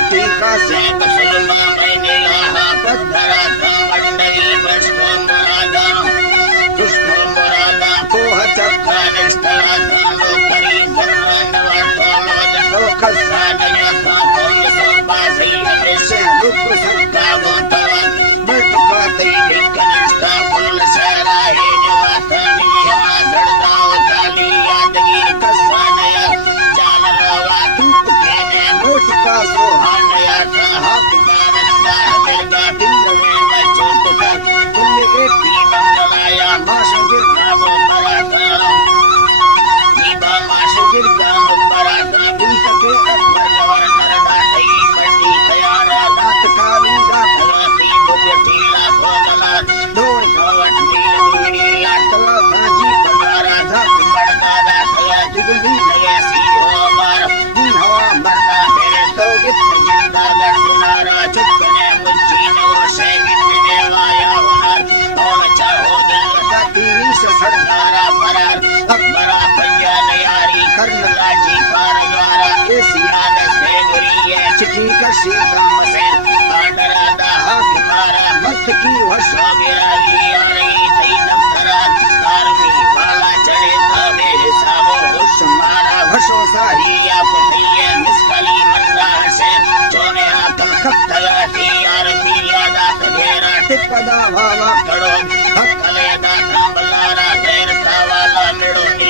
बेटी का सेक सुलमा मैंने लाहा पद्धरा था मंडली बस्तो मुरादा दुष्को मुरादा को हचक्का निष्ठा था लोकरी धर्मन वर्तो लोजतो खस्सा नया था कोई सोपासी अदेशे दुख सक्का गोतवा बटका तई निकनिष्ठा कुल शहरा है जवाता निया धड़दा उताली यादगी खस्सा नया जाल रवा धूप के ने मोट का सोहानया था हाथ मारंदा मिर्गा टिंगवे में चोट का तुल्य एटी मंगलाया माशगिर गावो मराठा जीवा माशगिर गावो मराठा बिंत के अकबर गवर नरदा थई मंडी खयारा दात काली दात राती बुगटी लाखो गला डोर धवट नील मुड़ी लाटला भाजी पगारा धक बड़दा दाखला जिगली लगे सी हो मार दिन हवा मरदा तेरे तो गिफ्ट जिंदा गंडनारा चुपने मुच्ची नो से गिनने वाया हुनर और चाहो दिल जाती नीस सरदारा फरार अकबरा भैया नयारी कर्ण लाजी पार द्वारा ऐसी आदत से बुरी है चिट्ठी का सीधा मसेर पांडरा दा हाथ मारा मत की वर्षो बिरागी आ रही थई नफरार आर्मी बाला चढ़े था बेहिसाबो होश मारा वर्षो सारी या पतिये मिसकली मंदा से चोने हाथ खत्तला थी आर्मी यादा घेरा टिपदा वावा कड़ो हकले दा थांबलारा देर था वाला मिड़ोनी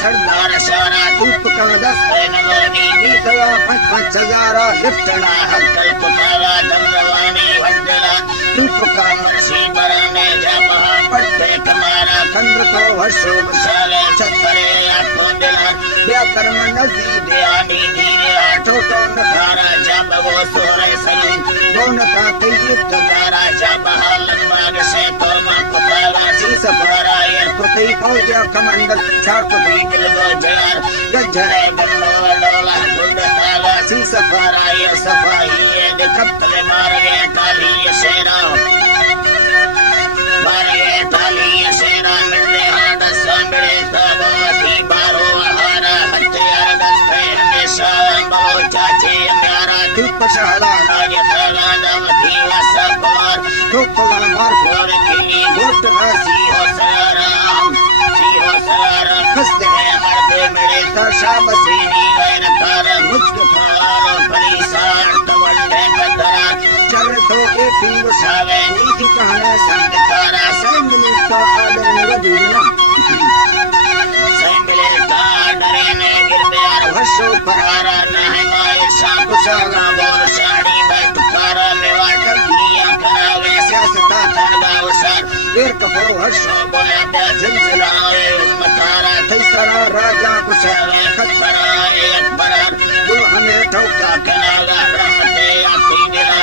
सरदार शारा धूप का दस्ते नगरनी बीतवा 5,000 लिफ्टना हक्कल पुकारा दंगवानी वड्डला धूप का मर्सी बराने जा महा पट्टे कमारा खंड को वर्षो बसाले छत्तरे आठों दिला व्याकर्म नजी दयानी धीरे आठों तो नखारा जा बगो सोरे सलून दोनों का तय्यब तगारा जा बहा लंबाग से तोमा पुकारा सी सफारा यर पुती फौजा कमांडर चार पुती गिलगो जयार गज्जरे बल्लो डोला गुंड ताला सी सफारा यर सफाही ये दिखतले मार गए ताली ये शेरा मार गए ताली ये शेरा मिलने हाथ सांबड़े तबो थी बारो हारा हत्यार दस्ते हमेशा बहु चाचे म्यारा धूप शहला नागे तला दम थी वसा कुमार धूप मार फोर की घुट घसी हो सराम सी हो सरारा खस्ते मर्दे मिले तो शाबसीनी गैर तार मुझको थारो परिसार तवंडे पधरा चल तो ए पीव सावे नीति कहने संग तारा संगले तो आदर निवदुना संगले तो आदर ने गिरदार वशो परारा नहीं my shop saga bore sari बैठ तारा मेवा टकिया करावे सियासता तरगा वसार देर कफो हर्षो बोला बे जिलजिलाए उम्मतारा तैसरा राजा कुशावे खतराए अकबरार दो हमें ठोका कनागा रहमते आती दिला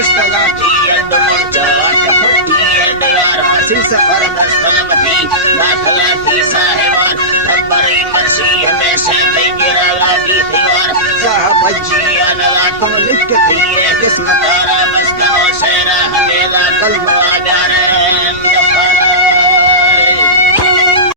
इश्तगा की अड्ड मोर्चा टपटी अड्डारा सी सफर दस्तमती दाखला थी साहिवान खबरी मर्सी हमेशा तैगिरा लागी दीवार साहब जी अनला को लिख थी किस्मतारा मस्का शेरा हमेला कलमा